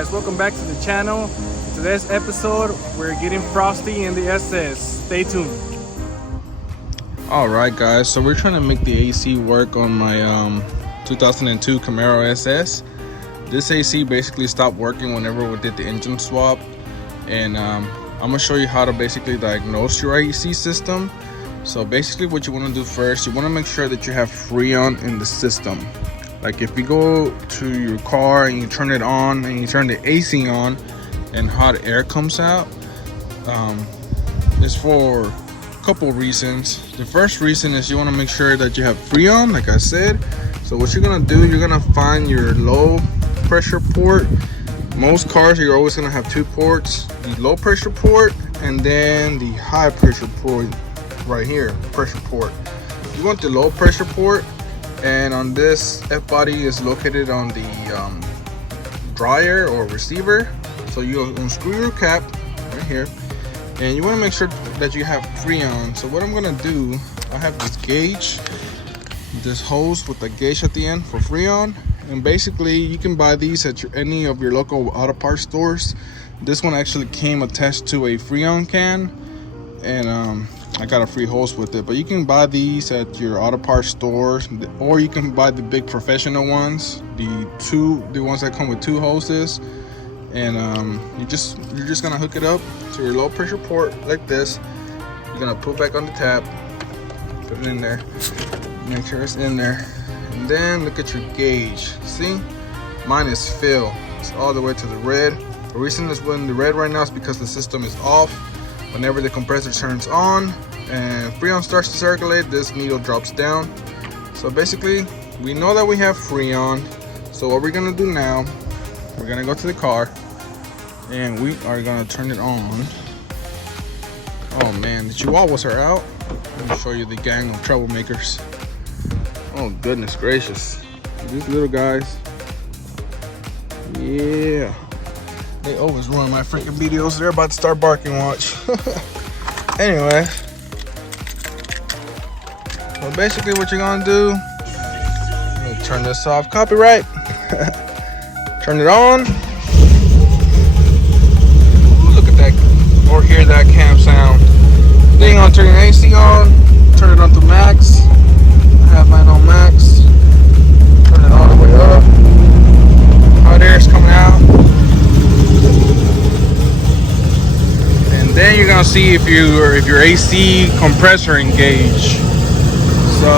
guys, welcome back to the channel. In today's episode, we're getting frosty in the SS. Stay tuned. Alright guys, so we're trying to make the AC work on my 2002 Camaro SS. This AC basically stopped working whenever we did the engine swap, and I'm going to show you how to basically diagnose your AC system. So basically what you want to do first, you want to make sure that you have Freon in the system. Like if you go to your car and you turn it on and you turn the AC on and hot air comes out, it's for a couple reasons. The first reason is you want to make sure that you have Freon, like I said. So what you're gonna do, you're gonna find your low pressure port. Most cars, you're always gonna have two ports: the low pressure port and then the high pressure port right here, pressure port. You want the low pressure port, and on this F-body is located on the dryer or receiver. So you unscrew your cap right here, and you want to make sure that you have Freon. So what I'm gonna do, I have this gauge, this hose with a gauge at the end for Freon, and basically you can buy these at any of your local auto parts stores. This one actually came attached to a Freon can, and I got a free hose with it. But you can buy these at your auto parts stores, or you can buy the big professional ones, the ones that come with two hoses. And you're just gonna hook it up to your low pressure port like this. You're gonna put back on the tap, put it in there, make sure it's in there, and then look at your gauge. See, mine is filled. It's all the way to the red. The reason it's in the red right now is because the system is off. Whenever the compressor turns on and Freon starts to circulate, this needle drops down. So basically, we know that we have Freon. So what we're gonna do now, we're gonna go to the car and we are gonna turn it on. Oh man, the chihuahuas are out. Let me show you the gang of troublemakers. Oh goodness gracious, these little guys. Yeah, they always ruin my freaking videos. They're about to start barking, watch. Anyway, so basically what you're gonna do, let me turn this off, copyright. Turn it on. Ooh, look at that, or hear that cam sound. Then you're gonna turn your AC on, turn it on to max. I have mine on max. Turn it all the way up. Hot air is coming out. And then you're gonna see if your AC compressor engaged. So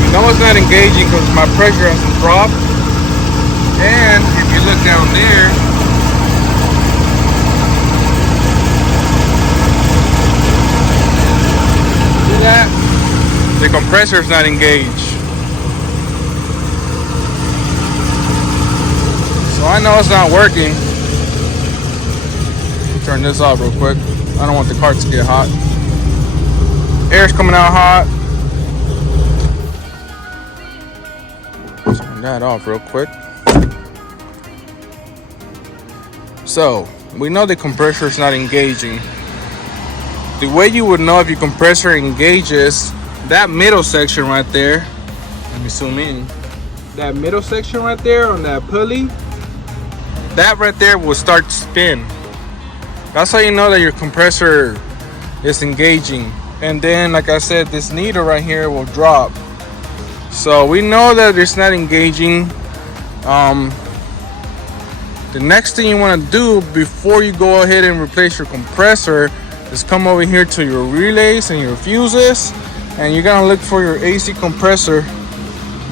you know it's not engaging because my pressure hasn't dropped. And if you look down there, see that? The compressor is not engaged. So I know it's not working. Turn this off real quick. I don't want the car to get hot. Air's coming out hot. Turn that off real quick. So we know the compressor is not engaging. The way you would know if your compressor engages, that middle section right there, let me zoom in, that middle section right there on that pulley, that right there will start to spin. That's how you know that your compressor is engaging. And then, like I said, this needle right here will drop. So we know that it's not engaging. The next thing you want to do before you go ahead and replace your compressor is come over here to your relays and your fuses, and you're gonna look for your AC compressor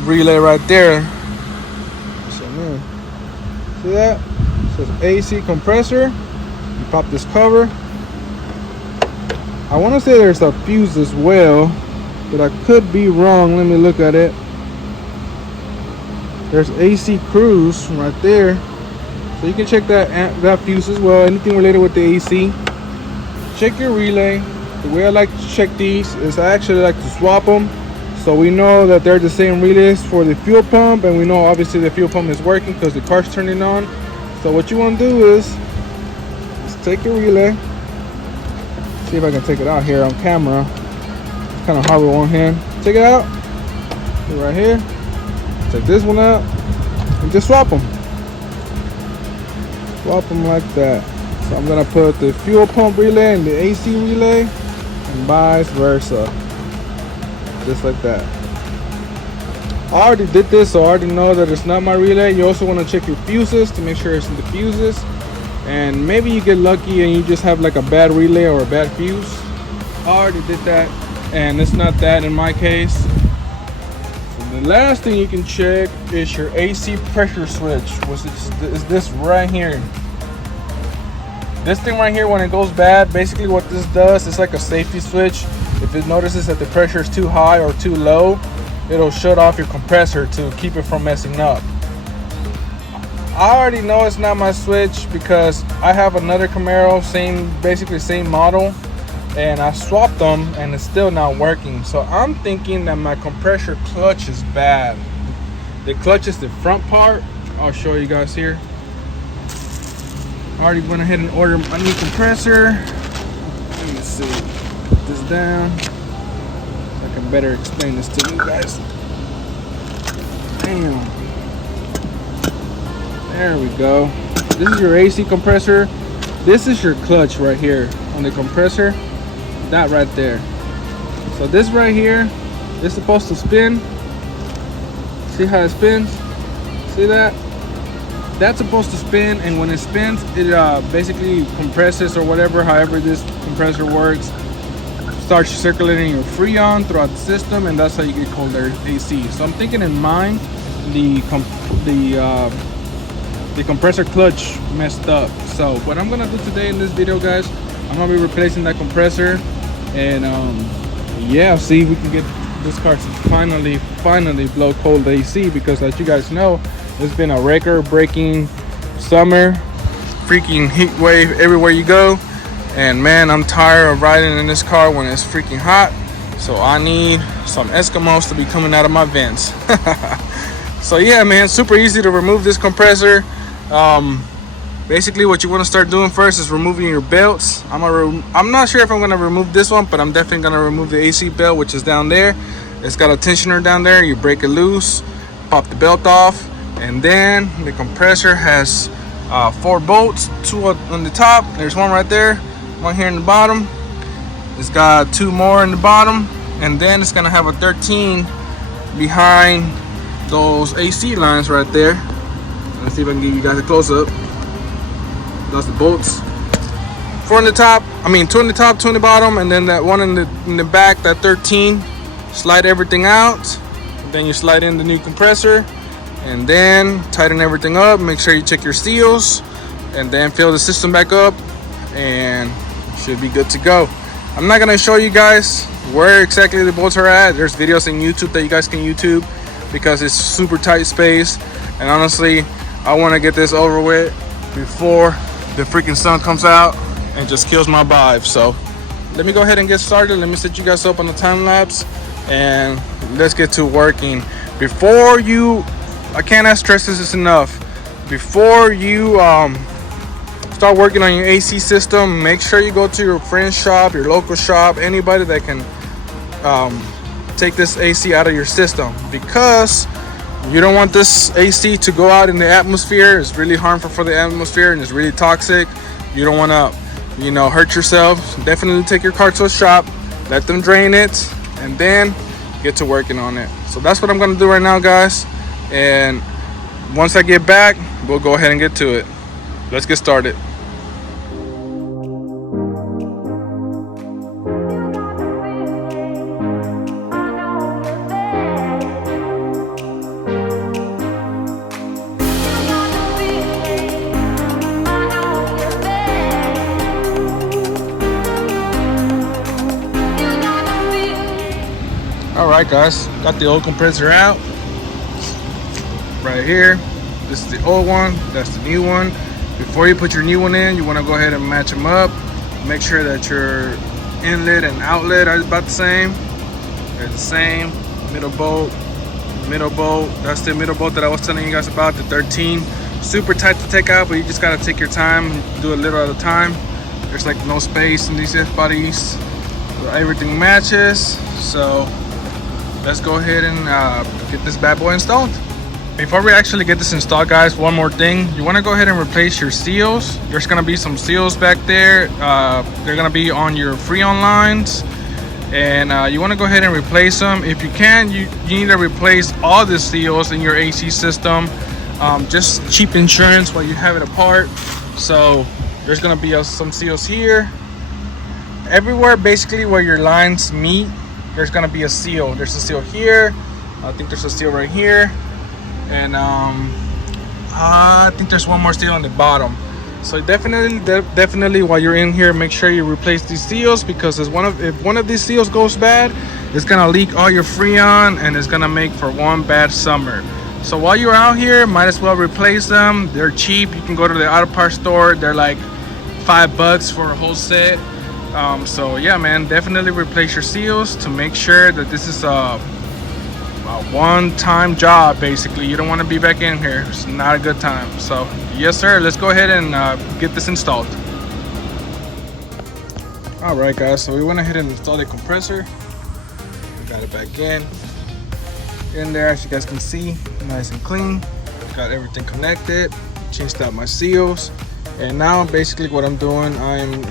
relay right there. So man, see that? It says AC compressor. You pop this cover. I want to say there's a fuse as well, but I could be wrong. Let me look at it. There's AC cruise right there. So you can check that fuse as well. Anything related with the AC. Check your relay. The way I like to check these is I actually like to swap them, so we know that they're the same relays for the fuel pump, and we know obviously the fuel pump is working because the car's turning on. So what you want to do is just take your relay. See if I can take it out here on camera. It's kind of hard with one hand. Take it out. Put it right here. Take this one out and just swap them. swap them like that. So I'm gonna put the fuel pump relay and the AC relay, and vice versa, just like that. I already did this, so I already know that it's not my relay. You also want to check your fuses to make sure it's in the fuses, and maybe you get lucky and you just have like a bad relay or a bad fuse. I already did that, and it's not that in my case. So the last thing you can check is your AC pressure switch, which is this right here. This thing right here, when it goes bad, basically what this does is like a safety switch. If it notices that the pressure is too high or too low, it'll shut off your compressor to keep it from messing up. I already know it's not my switch because I have another Camaro, basically same model, and I swapped them and it's still not working. So I'm thinking that my compressor clutch is bad. The clutch is the front part. I'll show you guys here. I already went ahead and ordered a new compressor. Let me see. Put this down. I can better explain this to you guys. Damn. There we go. This is your AC compressor. This is your clutch right here on the compressor. That right there. So this right here is supposed to spin. See how it spins? See that? That's supposed to spin, and when it spins, it basically compresses or whatever, however this compressor works, starts circulating your Freon throughout the system, and that's how you get cold air AC. So I'm thinking in mine, the compressor clutch messed up. So what I'm gonna do today in this video, guys, I'm gonna be replacing that compressor, and yeah, see if we can get this car to finally blow cold AC, because as you guys know, it's been a record-breaking summer, freaking heat wave everywhere you go. And man, I'm tired of riding in this car when it's freaking hot. So I need some Eskimos to be coming out of my vents. So yeah, man, super easy to remove this compressor. Basically what you want to start doing first is removing your belts. I'm not sure if I'm going to remove this one, but I'm definitely going to remove the AC belt, which is down there. It's got a tensioner down there. You break it loose, pop the belt off, and then the compressor has 4 bolts, 2 on the top. There's one right there, one here in the bottom. It's got 2 more in the bottom, and then it's gonna have a 13 behind those AC lines right there. Let's see if I can give you guys a close-up. That's the bolts. 4 on the top, 2 on the top, 2 on the bottom, and then that one in the back, that 13. Slide everything out, then you slide in the new compressor, and then tighten everything up. Make sure you check your seals, and then fill the system back up, and should be good to go. I'm not gonna show you guys where exactly the bolts are at. There's videos on YouTube that you guys can YouTube, because it's super tight space, and honestly, I want to get this over with before the freaking sun comes out and just kills my vibe. So let me go ahead and get started. Let me set you guys up on the time lapse, and let's get to working. Before you, I cannot stress this enough, before you start working on your AC system, make sure you go to your friend's shop, your local shop, anybody that can take this AC out of your system, because you don't want this AC to go out in the atmosphere. It's really harmful for the atmosphere, and it's really toxic. You don't want to, hurt yourself. Definitely take your car to a shop, let them drain it, and then get to working on it. So that's what I'm going to do right now, guys. And once I get back, we'll go ahead and get to it. Let's get started. Alright guys, got the old compressor out right here. This is the old one, that's the new one. Before you put your new one in, you want to go ahead and match them up. Make sure that your inlet and outlet are about the same. They're the same. Middle bolt, that's the middle bolt that I was telling you guys about, the 13. Super tight to take out, but you just got to take your time and do a little at a time. There's like no space in these F-bodies, so everything matches. So let's go ahead and get this bad boy installed. Before we actually get this installed, guys, one more thing. You want to go ahead and replace your seals. There's going to be some seals back there. They're going to be on your Freon lines. And you want to go ahead and replace them. If you can, you need to replace all the seals in your AC system. Just cheap insurance while you have it apart. So there's going to be some seals here. Everywhere basically where your lines meet, there's going to be a seal. There's a seal here. I think there's a seal right here. And I think there's one more seal on the bottom. So definitely while you're in here, make sure you replace these seals, because if one of these seals goes bad, it's gonna leak all your Freon and it's gonna make for one bad summer. So while you're out here, might as well replace them. They're cheap. You can go to the auto parts store. They're like $5 for a whole set. So yeah, man, definitely replace your seals to make sure that this is a one-time job. Basically, you don't want to be back in here. It's not a good time. So yes sir, let's go ahead and get this installed. All right guys, so we went ahead and installed the compressor. We got it back in there, as you guys can see, nice and clean. Got everything connected, changed out my seals, and now basically what I'm doing, I'm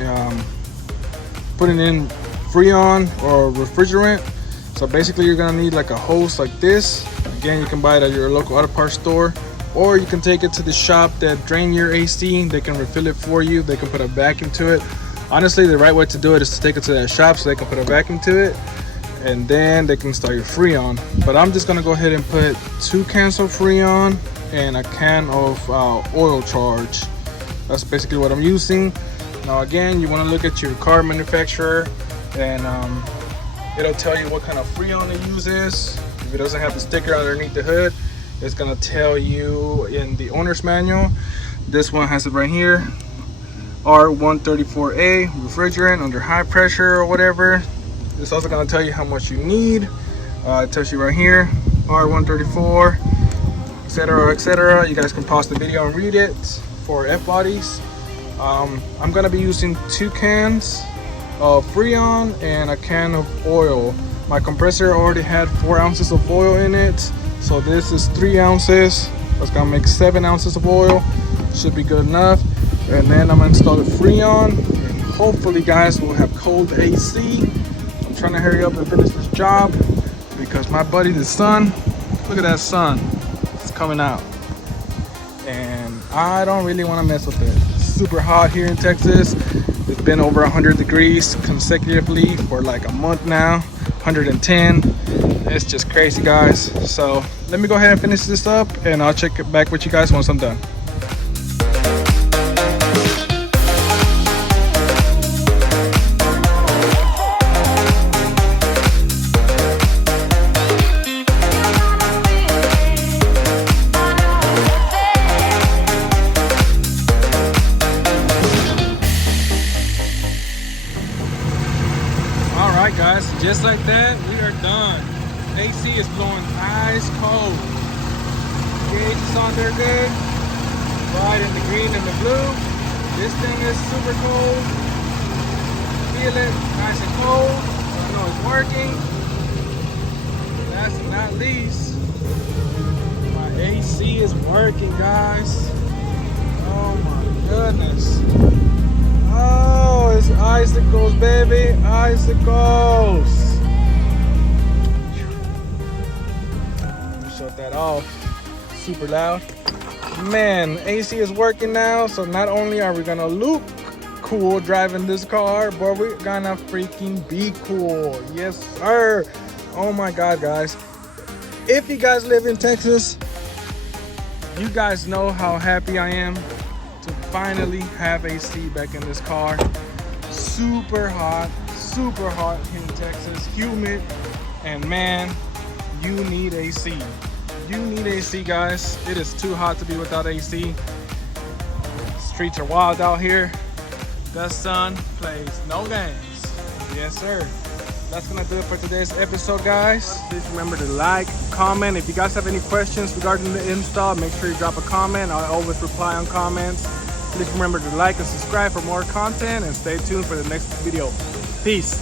putting in Freon or refrigerant. So basically you're gonna need like a hose like this. Again, you can buy it at your local auto parts store, or you can take it to the shop that drain your AC. They can refill it for you. They can put a vacuum to it. Honestly, the right way to do it is to take it to that shop so they can put a vacuum to it, and then they can install your Freon. But I'm just gonna go ahead and put 2 cans of Freon and a can of oil charge. That's basically what I'm using. Now again, you want to look at your car manufacturer, and it'll tell you what kind of Freon it uses. If it doesn't have the sticker underneath the hood, it's gonna tell you in the owner's manual. This one has it right here, R134A refrigerant under high pressure or whatever. It's also gonna tell you how much you need. It tells you right here, R134, etc, etc. You guys can pause the video and read it for F-bodies. I'm gonna be using 2 cans of Freon and a can of oil. My compressor already had 4 ounces of oil in it, so this is 3 ounces. That's gonna make 7 ounces of oil. Should be good enough. And then I'm gonna install the Freon, and hopefully guys we'll have cold AC. I'm trying to hurry up and finish this job because my buddy the sun, look at that sun, it's coming out, and I don't really want to mess with it. It's super hot here in Texas. It's been over 100 degrees consecutively for like a month now, 110. It's just crazy guys. So let me go ahead and finish this up, and I'll check it back with you guys once I'm done. Alright guys, just like that, we are done. AC is blowing ice cold. Gauge is on there good. Right in the green and the blue. This thing is super cold. Feel it, nice and cold. So I know it's working. Last but not least, my AC is working, guys. Oh my goodness. Oh, it's icicles, baby, icicles. Shut that off. Super loud. Man, AC is working now, so not only are we gonna look cool driving this car, but we're gonna freaking be cool. Yes, sir. Oh my God, guys. If you guys live in Texas, you guys know how happy I am to finally have AC back in this car. Super hot here in Texas, humid, and man, you need AC. You need AC, guys. It is too hot to be without AC. Streets are wild out here. The sun plays no games. Yes, sir. That's gonna do it for today's episode, guys. Please remember to like, comment. If you guys have any questions regarding the install, make sure you drop a comment. I always reply on comments. Please remember to like and subscribe for more content, and stay tuned for the next video. Peace.